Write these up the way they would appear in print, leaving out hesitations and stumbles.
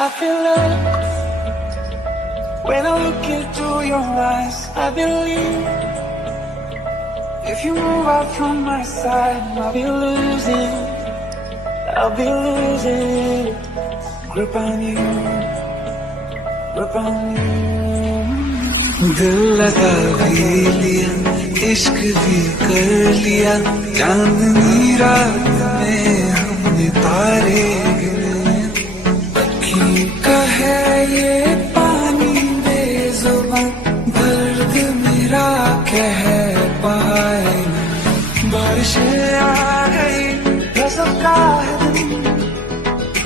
I feel love when I look into your eyes. I believe if you move out from my side, I'll be losing grip on you, grip on you. दिल लगा भी लिया, इश्क भी कर लिया, चांदनी रात में हमने तारे गिने। अखी का है ये पानी बेजुबान, दर्द मेरा कह पाए ना। बारिशें आ गई, गजब का है दिन,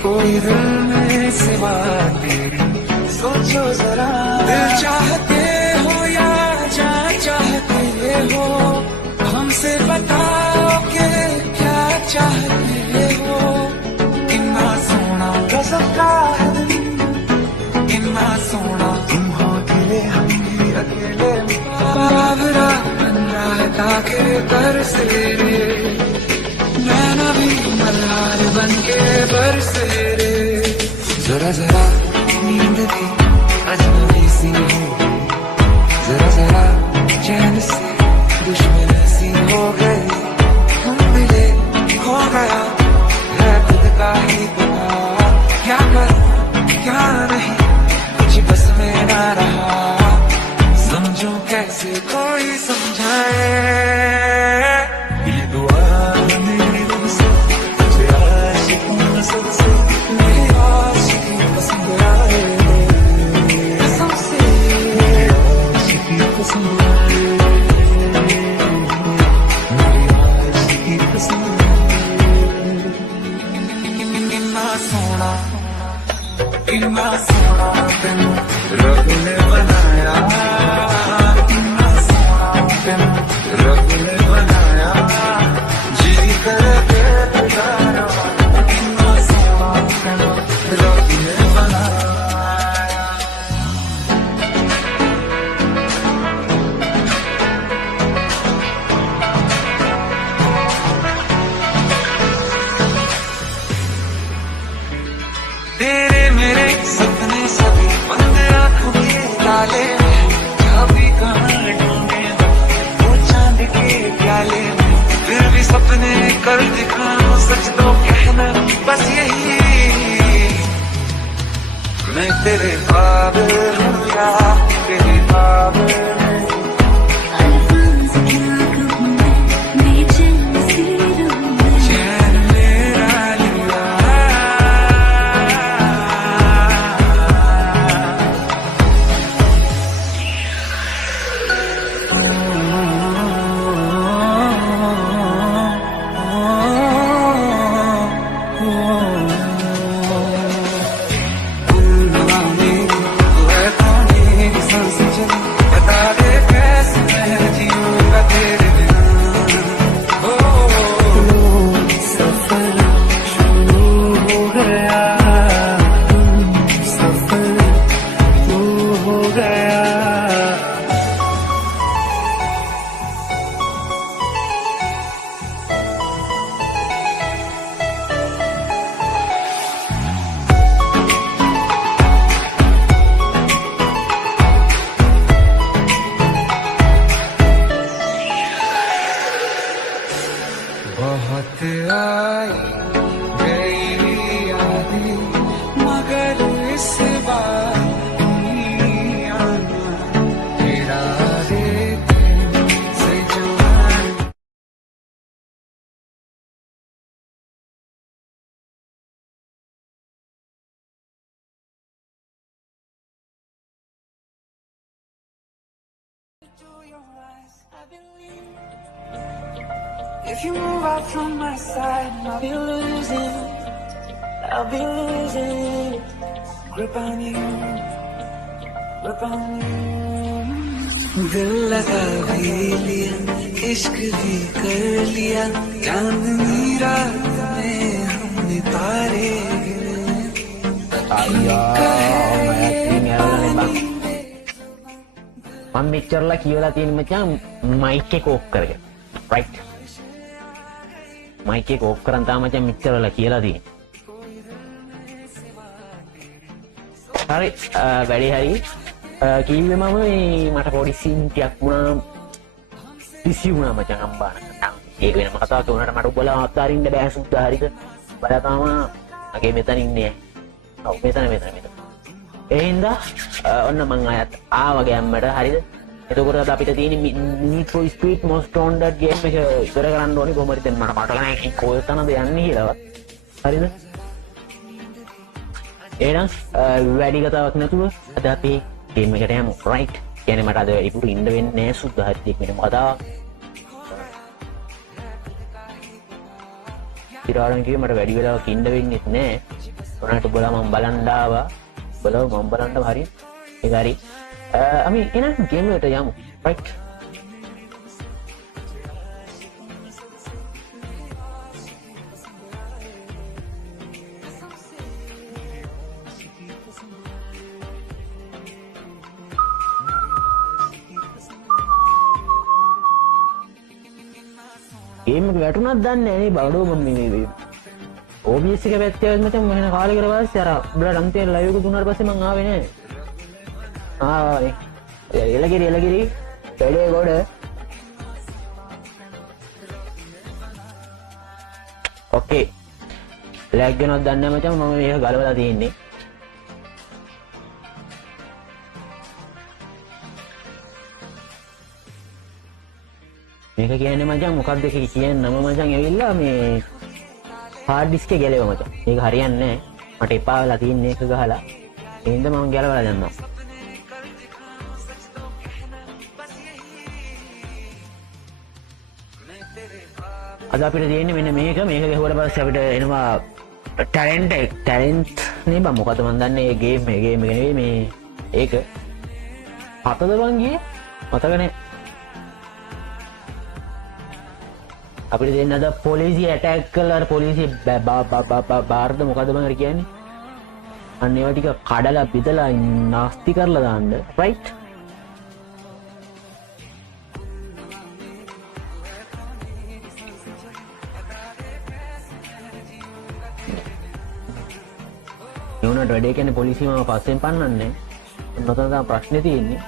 कोई दिल में सिवा तेरे। सोचो जरा, दिल चाहते हो या जान चाहते हो, हमसे बताओ कि क्या चाहते हो। कितना सोना गजब का है दिन, कितना सोना तुम हो अकेले, हम भी अकेले। बाबरा बन रहा है ताके बरसे रे, नैना भी मल्हार बन के बरसे रे। जरा जरा नींद भी अजनबी सी हो, जरा जरा चैन से दुश्मन सी हो गई। हम मिले हो गया है खुद का ही पता, क्या करूं क्या नहीं कुछ बस में ना रहा। समझो कैसे कोई समझाए, ये दुआ मेरी दिल से तुझे आशिकों सबसे, मेरी आशिकी पसंद आए, मेरी आशिकी पसंद आए, मेरी आशिकी पसंद आए। कितना सोना तेनू रब ने बनाया, कितना सोना तेनू रब ने बनाया, जी करे गुजारा। कितना सोना तेनू रब ने बनाया। तेरे मेरे सपने सभी बंद आँखों के ताले, कभी कहाँ ढूंढे वो चांद के प्याले में, फिर भी सपने कर दिखाऊं सच तो कहना बस यही। मैं तेरे काबिल हूँ या तेरे काबिल नहीं, चैन मेरा लिया। बता दे कैसे मैं जीऊंगा तेरे बिना। सफर शुरू हो गया, सफर शुरू हो गया। बहुत आई गई यादें, मगर इस बार नहीं आना, तेरा देते से जो If you move out from my side, I'll be losing grip on you, grip on you. दिल लगा भी लिया, इश्क भी कर लिया, चांदनी रात में हमने तारे गिने। මම මෙච්චරලා කියලා තියෙන මචං මයික් එක ඕෆ් කරගෙන රයිට් මයික් එක ඕෆ් කරන් තාම මචං මෙච්චරලා කියලා තියෙන්නේ හරි වැඩි හරි කිව්වේ මම මේ මට පොඩි සීන් ටිකක් වුණා පිසි වුණා මචං අම්බාන ඒක වෙනම කතාවක් උනාට මට ඔබලා අත්හරින්න බෑ සුද්දා හරිද බලා තාම මගේ මෙතන ඉන්නේ ඔව් මෙතන ඒ හින්දා ඔන්න මං ආයත් ආවා ගෑම්මට හරිද එතකොට අපිට තියෙන Need for Speed Most Wanted game එක ඉවර කරන්න ඕනේ කොහොමද දැන් මට මතක නැහැ කෝල් තනද යන්නේ කියලාවත් හරිද එහෙනම් වැඩි කතාවක් නැතුව අද අපි ගේම් එකට යමු රයිට් කියන්නේ මට අද ඉපුරු ඉන්න වෙන්නේ නැහැ සුද්දා හරිද මෙන්න කතාවක් ඉරාරන් කිව්වේ මට වැඩි වෙලාවක් ඉන්න වෙන්නේ නැහැ උනාට බලලා මම බලන්න ආවා බලව මම බලන්න හරි ඒක හරි අපි එහෙනම් ගේම් එකට යමු රයිට් ගේම් එක වැටුණාද දන්නේ නැහැ නේ බඩෝ මම මේ OBS එක පැත්තේ මචං මම කාලේ කර පස්සේ අර උඹලා රන්තිය ලයිව් එක දුන්නාට පස්සේ මං ආවේ නෑ එලගිරි වැඩේ ගොඩ ඕකේ ලැග් වෙනවද දන්නේ නැහැ මචං මම මේක ගලවලා තියෙන්නේ මේක කියන්නේ මචං මොකක්ද කියන්නේ නම මචං ඇවිල්ලා මේ hard disk එක ගැලෙව මචං මේක හරියන්නේ නැහැ මට එපා වෙලා තියෙන එක ගහලා ඒ හින්දා මම ගැලවලා දැම්මා අද අපිට තියෙන්නේ මෙන්න මේක ගැහුවට පස්සේ අපිට එනවා ටැලන්ට් නේ බං මොකද මන් දන්නේ මේ ගේම් එක නෙවෙයි මේ ඒක හතද බං ගියේ මතක නැහැ අපිට දෙන්න අද පොලිසිය ඇටැක් කළා පොලිසිය බාර්ද මොකද මම හරි කියන්නේ අන්න ඒවා ටික කඩලා පිටලා නාස්ති කරලා දාන්න රයිට් යෝනට වැඩේ කියන්නේ පොලිසිය මාව පස්සෙන් පන්නන්නේ නොතන තමයි ප්‍රශ්නේ තියෙන්නේ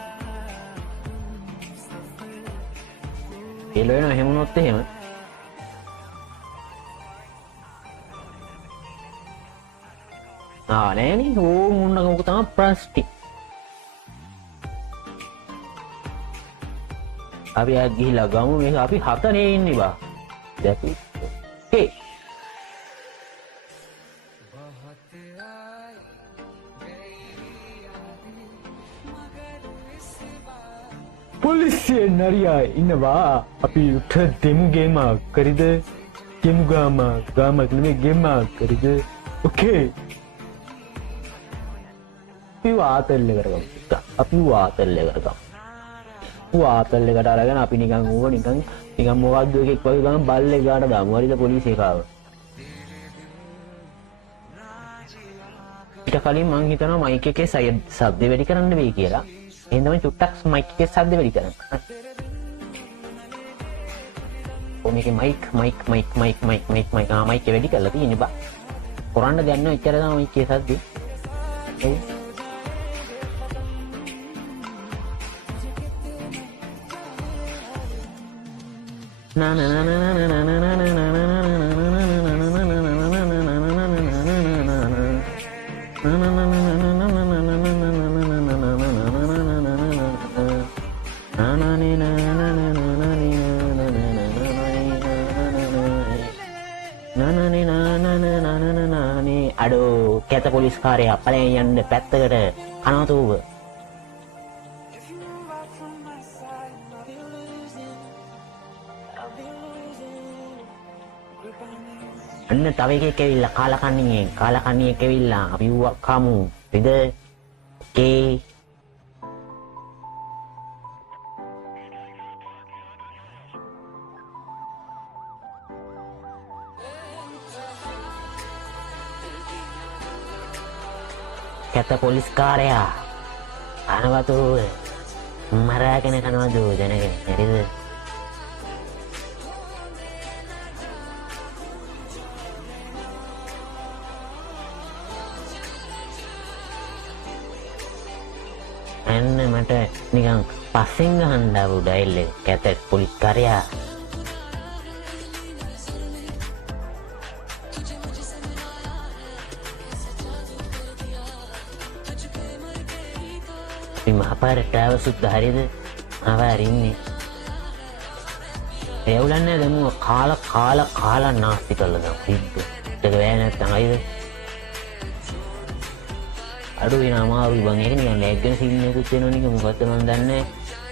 ඒලෝ වෙන එහෙම වුණොත් එහෙම නෑනේ මුන්න මොක තමයි ප්‍රශ්නේ අපි ආ ගිහිලා ගමු මේක අපි හතරේ ඉන්නේ බා දැකි හේ පොලිසිය නරියා ඉන්නවා අපි උට දෙමු ගේම කරිද ගේමු ගාම නෙමෙයි ගේම කරිද ඕකේ අපි වාතල්ල කරගමු අපි වාතල්ල එකට අරගෙන අපි නිකන් ඌව නිකන් මොකද්ද එකෙක් වගේ ගමන් බල්ලේ ගාට දාමු හරිද පොලිසිය කාව ඊට කලින් මං හිතනවා මයික් එකේ ශබ්ද වැඩි කරන්න වෙයි කියලා එහෙනම් මම චුට්ටක් මයික් එකේ ශබ්ද වැඩි කරන්න මේකේ මයික් වැඩි කරලා තියෙන්නේ බා කරන්න දෙයක් නෑ එච්චර තමයි මයික් එකේ ශබ්ද na na na na na na na na na aduh kata polis karya paling yang dekat ke kanal tuh අන්න තව එකෙක් ඇවිල්ලා කාලකන්ණියෙක් ඇවිල්ලා අපි කමු රිද okay kata polis karya අනව තුරුව මරාගෙන කනවා දෝ දැනගෙන හරිද අන්න මට නිකන් පස්සෙන් ගහන්න ආපු ඩයල් එක කැත පොලිස් කාර්යයා. මේ මහපාරට ආව සුද්ද හරියද? ආවරින්නේ. ඒ උලන්නේ දැන් කාලා නාස්ති කළා දැන් සිද්ද. ඒක වැය නැත්නම් අයිද? අඩු වෙන අමාරුයි බං. ඒක නිකන් ලෑග් වෙන සීන් එකකුත් වෙනවනේ. මොකද්ද මන් දන්නේ නැහැ.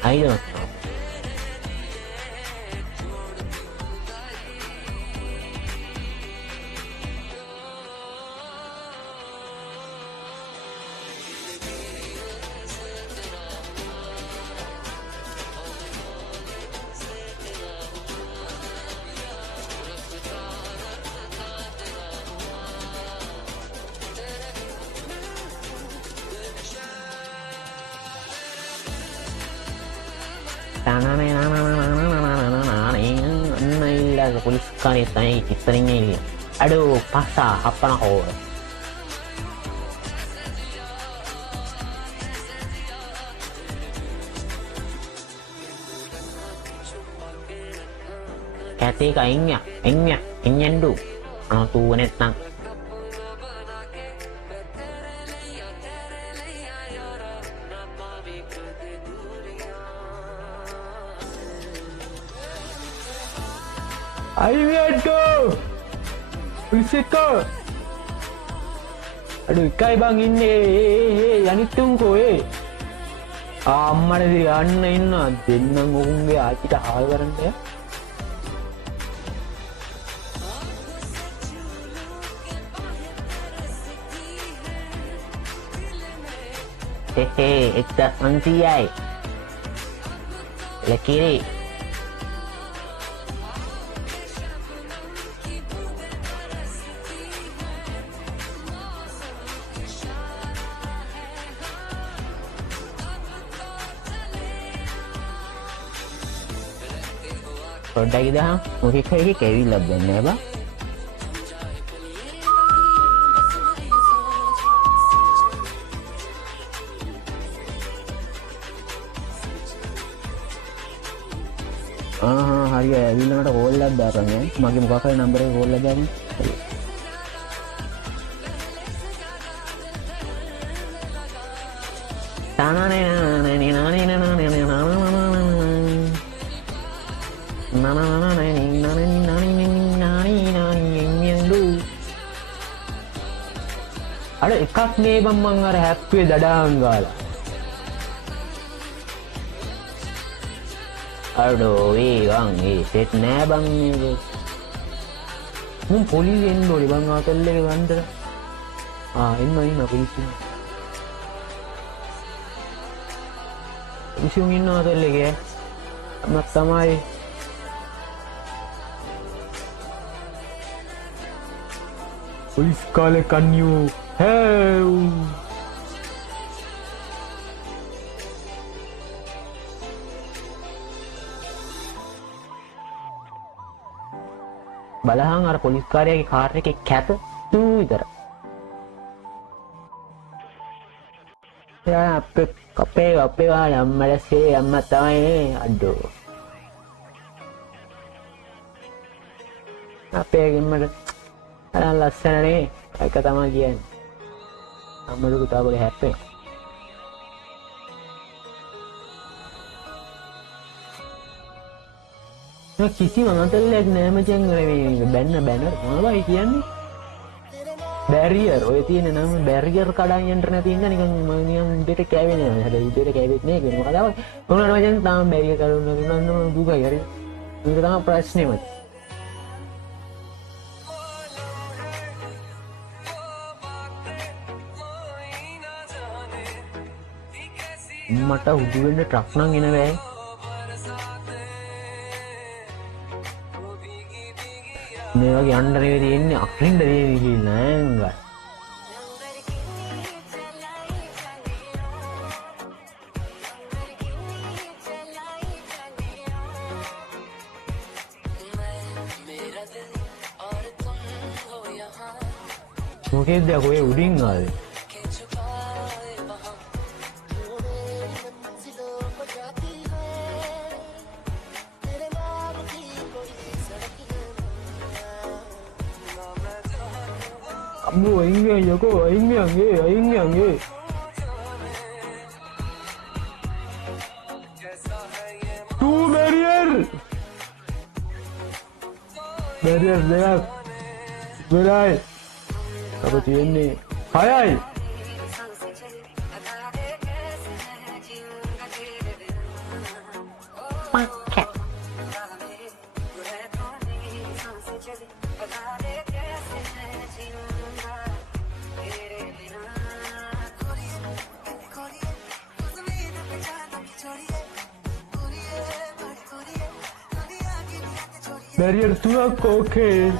අයිද මචං? Nailah polis kali tanya kitarnya ini. Aduh, pasah apa nak kau? Ketika ini tu, anak tu netang. Ayo Risiko. Aduh, kai bang ini. Yani tunggu අම්මට යන්න ඉන්න දෙන්නම් ඔවුන්ගේ ආච්චිට හාල් කරන්න ය. හේ 1500යි. ලකිරි පොඩ්ඩක් ඉදහම් මොකෙක් හරි කැවිල්ලක් දෙන්න බා. හරි ඇවිල්ලකට කෝල් එකක් දාපන් ඈ. මගේ මොකක් හරි නම්බර් එක කෝල් එකක් දාන්න. අර එකක් නේ බම් මං අර හැප්පුවේ දඩාන් ගාලා. අඩෝ ඒ සෙට් නෑ බං මේක. මුන් පොලිසිය එන්න ඕනේ බං ආතල් එක ගන්නට. එන්න පොලිසිය. ඉෂුන් ඉන්න ආතල් එකේ. අම්මා තමයි. Polis kale kanyu. Hey. බලහන් අර පොලිස් කාර්යාගේ කාර් එකේ කැත තු විතර. යා අපේ අම්මලසේ අම්මා තමයි අඩෝ. අපේ ගෙම්මට අර ලස්සනනේ ඒක තමයි කියන්නේ. අම්මලු පුතාගේ හැප්පේ. කිසිම අතල්ලයක් නෑ මචං. මේ බැනර් මොනවයි කියන්නේ? බැරියර් ඔය තියෙන නම බැරියර් කඩන් යන්න නැති ඉන්න නිකන් නිකන් දෙට කැවෙන්නේ නැහැ. හැබැයි දෙට කැවෙන්නේ නැහැ කියන මොකද? මොනවාද මචං තාම බැරියර් කඩන්න නම දුකයි හරි. මේක තමයි ප්‍රශ්නේ මචං. මට උදු වෙන්න ට්‍රක් නම් එන බෑ. මේ වගේ අnder එකේ තියෙන්නේ අක්ලින්ද දෙවි කියලා නෑ. මොකේද ඔය උඩින් ආවේ? අම්මෝ අයින් යකෝ අයින් Two barrier දෙයක් වෙලයි අප තියෙන්නේ 6යි barrier 2 okay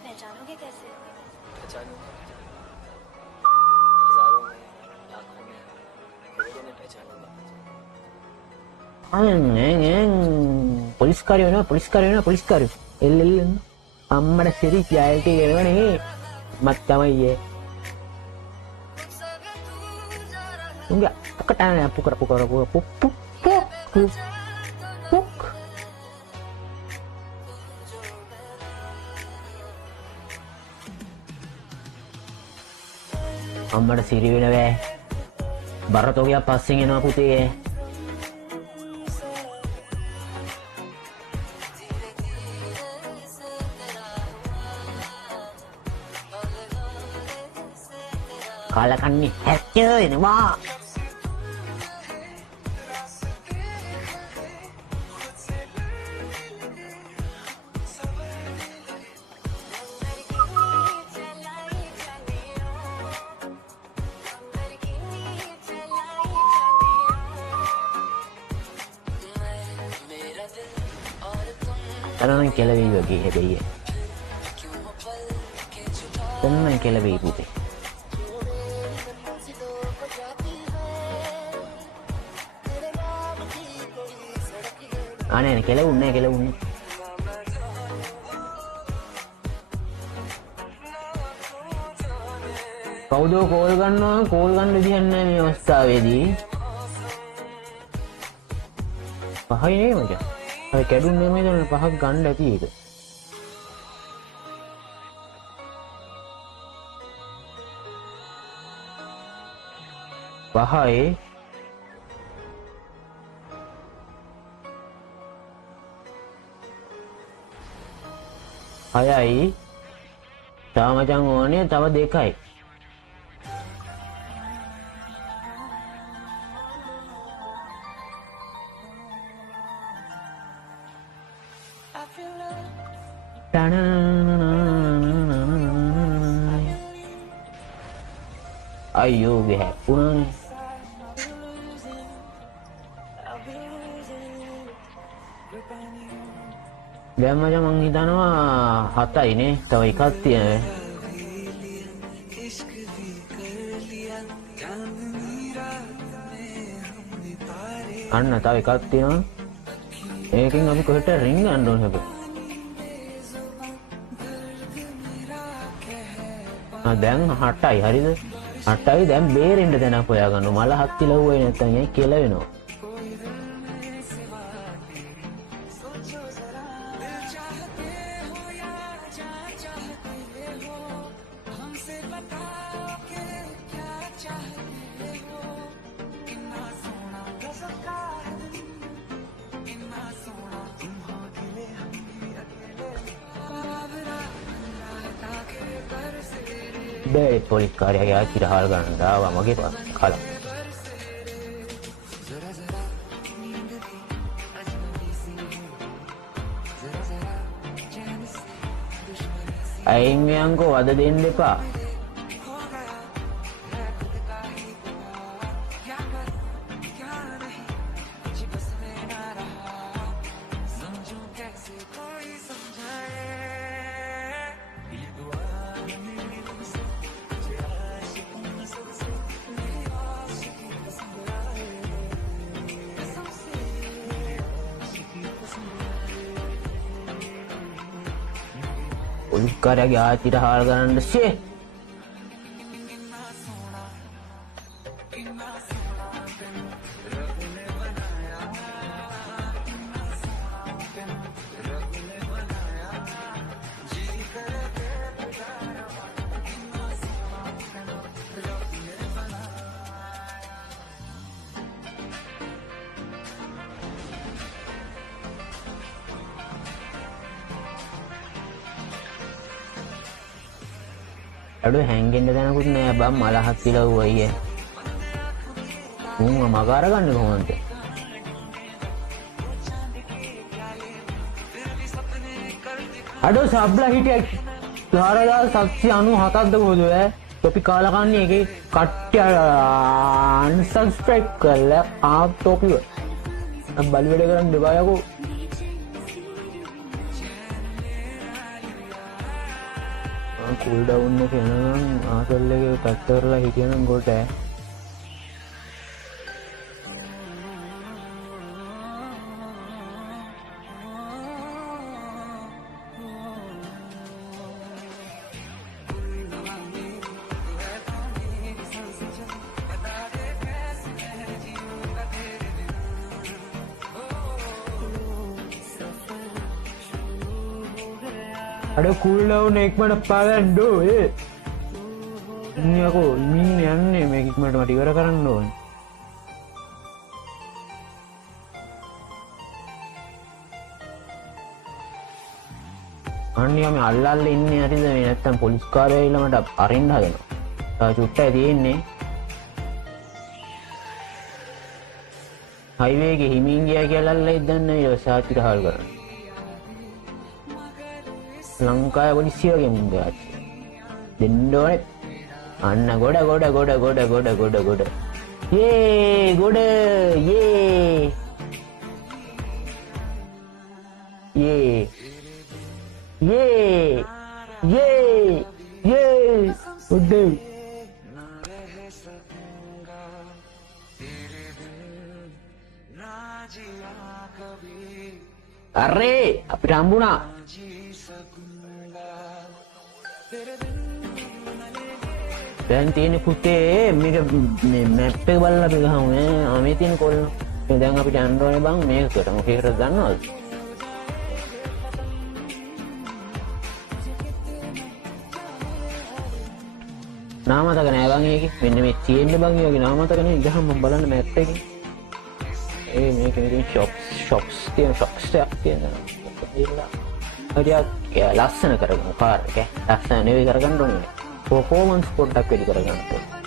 पहचानोगे कैसे? पहचानूंगा हजारों में लाखों में लोगों ने पहचानूंगा පොලිස්කාරයෝ එල්ලෙල්ලන්න අම්මට සිරි ජයටි ගෙනවනේ මත් තමයි උන්ගේ අපකටාන අප්පු කරපු පුක් අම්මට සිරි වෙනවෑ බරතෝගයක් පස්සෙන් එනවා පුතේ කාලකන්නේ හැච්ච එනවා තනනම් කෙලවෙයි වගේ හැබැයි තනනම් කෙලවෙයි පුතේ අනේ කෙලවුන්නේ කවුදෝ කෝල් ගන්න විදිහක් නැහැ මේ අවස්ථාවේදී පහයි නේ මචං අය කැඩුන්නේ මේ දන්න පහක් ගන්න ඇති ඒක පහයි හයයි තව මචං ඕනේ තව දෙකයි අයියෝ ගැහුණානේ දැන් මචං මං හිතනවා 7යි නේ තව එකක් තියෙනවා අන්න තව එකක් තියෙනවා ඒකෙන් අපි කොහෙට රින් ගන්න ඕනේ හැබැයි දැන් 8යි හරිද 8යි දැන් බේරෙන්න දැනක් හොයාගන්න මල හත් ඉලව්වේ නැත්තම් ඒ කියලා වෙනවා බෑ පොලිස් කාර්යාලයේ ආච්චිට හාල් ගන්න දාවා මගේ කල අයින් මෙයන්කෝ වද දෙන්න එපා උල්කාරයාගේ ආච්චිට හාල් ගන්න ෂේ අඩුව හැංගෙන්න දැනකුත් නෑ බම් මලහත් කියලා වයිය. මම මගාර ගන්න කොහොමද? අඩෝ සබ්ලා හිටිය 4797ක්ද කොහොමද ඈ? टॉपिक काला खान नहीं है कि कट्टिया अनसब्सक्राइब कर ले आप टॉपिक अब बलवेड़े करन दिवाया को कूल डाउन में खेलना आकर लेके टक्कर ला हिटियन गोट है ada cool down එක මට පාගන්නෝ ඒ ඉන්නේ යකෝ ඉන්නේ යන්නේ මේක ඉක්මනට මට ඉවර කරන්න ඕනේ අන්නේ මේ අල්ලල්ල ඉන්නේ හරිද මේ නැත්තම් පොලිස් කාර්යය ඇවිල්ලා මට අරින්න හදනවා තා චුට්ටයි තියෙන්නේ හයිවේ එකේ හිමින් ගියා කියලා අල්ලලා ඉදන්න ඊට සාච්චිට හාල් කරනවා ලංකාවේ පොලිසිය වගේ මුන්දා දෙන්න ඕනේ අන්න ගොඩ යේ ගොඩ යේ උඩ අරේ අපිට හම්බුණා දැන් තියෙන පුතේ මේක මේ මැප් එක බලලා අපි ගහමු ඈ මේ තියෙන කොල්ල මේ දැන් අපිට යන්න ඕනේ බං මේකට මොකේකට දන්නවද නාමතක නෑ බං ඒකේ මෙන්න මේ තියෙන්නේ බං ඒ වගේ නාමතක නේ ගහම මම බලන්න මැප් එකේ ඒ මේකේ තියෙන shops එකක් තියෙනවා හරියට ලස්සන කරගමු කාර් එක ලස්සන නෙවෙයි කරගන්න ඕනේ performance පොඩ්ඩක් වැඩි කරගන්න ඕනේ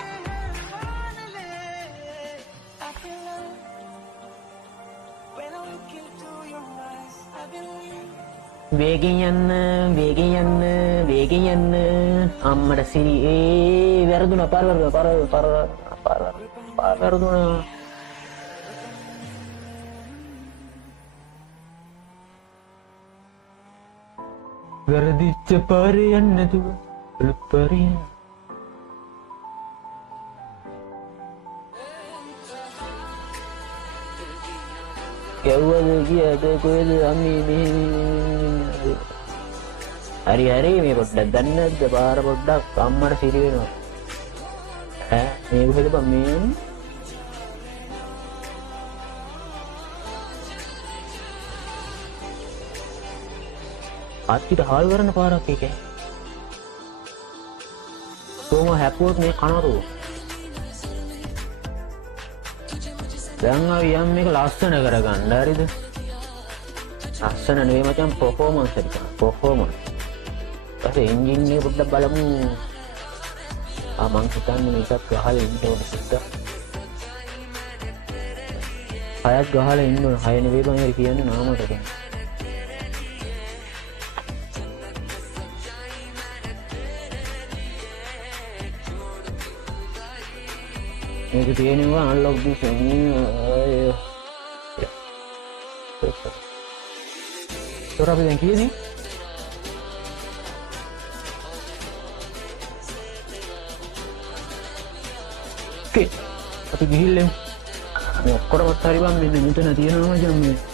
වේගෙන් යන්න අම්මට සිරි ඒ වැරදුනා පාර වැරදුනා වැරදිච්ච පාරේ යන්න නැතුව ලුප්පරිය යවුවද කියද කොහෙද අම්මේ හරි මේ පොඩ්ඩක් දන්නේ නැද්ද පාර පොඩ්ඩක් අම්මට සිරි වෙනවා ඈ මේ කොහෙද බං මේ අත්තිට හාල් කරන පාරක් එක කොහොම හැපුවොත් මේ කනරෝ දැන් අපි යම් මේක ලස්සන කරගන්න හරිද ලස්සන නෙවෙයි මචං performance එක performance ඊට එන්ජින් එක පොඩ්ඩක් බලමු මං හිතන්නේ මේකත් ගහලා ඉන්න ඕනේ පොඩ්ඩක් හයක් ගහලා ඉන්න ඕනේ හය නෙවෙයි බං හරි කියන්නේ නාමකට මේක තියෙනවා unlock this තොර අපි දැන් කීයේදී අපි ගිහිල්ලා මේ ඔක්කොම හරි බං මෙන්න මෙතන තියෙනවා මචං මේ